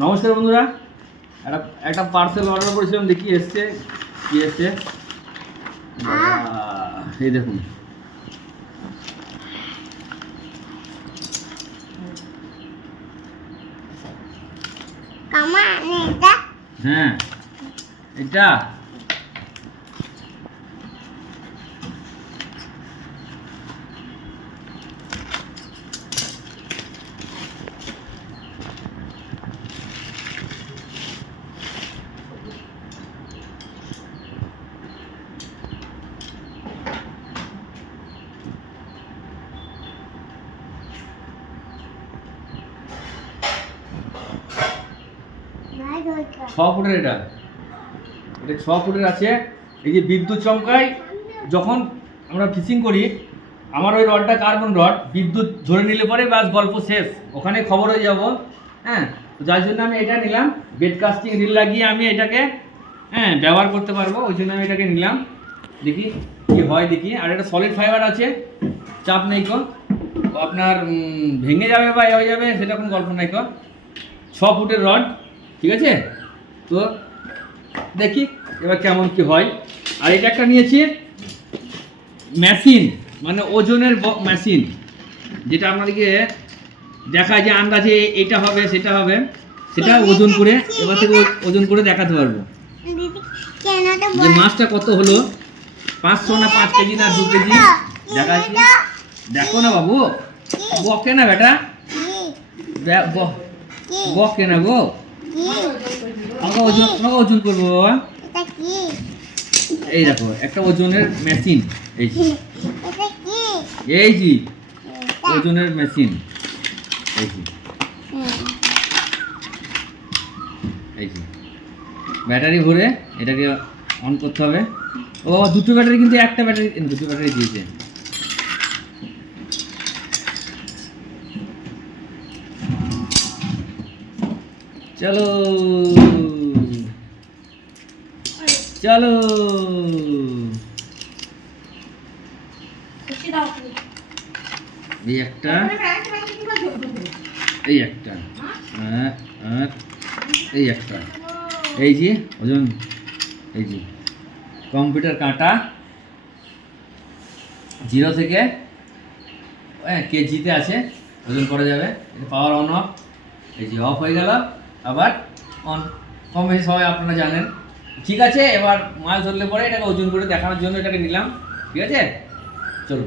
নমস্কার বন্ধুরা, একটা পার্সেল অর্ডার করেছিলাম, দেখি এসছে কি এসছে। এই দেখুন, হ্যাঁ এটা ছ ফুটের, এটা 6 ফুটের আছে। এই যে বিদ্যুৎ চমকায় যখন আমরা ফিশিং করি, আমার ওই রডটা কার্বন রড, বিদ্যুৎ ধরে নিলে পরে বাস গল্প শেষ, ওখানে খবর হয়ে যাব। হ্যাঁ, যার জন্য আমি এটা নিলাম, বেড কাস্টিং রিল লাগিয়ে আমি এটাকে ব্যবহার করতে পারবো, ওই জন্য আমি এটাকে নিলাম। দেখি কি হয় দেখি। আর এটা সলিড ফাইবার আছে, চাপ নেই কো, আপনার ভেঙে যাবে বা হয়ে যাবে সেটা কোনো গল্প নাই কো। 6 ফুটের রড, ঠিক আছে। তো দেখি এবার কেমন কি হয়। আর এটা একটা নিয়েছি মেশিন, মানে ওজনের মেশিন, যেটা আপনাদেরকে দেখায় যে আন্দাজে এটা হবে সেটা হবে, সেটা ওজন করে এবার থেকে ওজন করে দেখাতে পারবো যে মাছটা কত হলো, 500 না 5 কেজি না 2 কেজি দেখাচ্ছি। দেখো না বাবু, বকে না বেটা, বকে না গো, আমাকে ওজন করবো। এই দেখো একটা ওজনের মেশিন, এই জি ওজনের মেশিন, এই জি ব্যাটারি ভরে এটাকে অন করতে হবে। ও দুটো ব্যাটারি, কিন্তু একটা ব্যাটারি, দুটো ব্যাটারি দিয়েছে। চলো চলো, এই একটা, এই একটা, আর এই একটা, এই যে ওজন, এই যে কম্পিউটার কাঁটা 0 থেকে কেজিতে আছে, ওজন করা যাবে। পাওয়ার অন অফ, এই যে অফ হয়ে গেল, আবার অন, কম বেশি সবাই আপনারা জানেন। ঠিক আছে, এবার মাছ ধরলে পরে এটাকে ওজন করে দেখানোর জন্য এটাকে নিলাম, ঠিক আছে। চলো।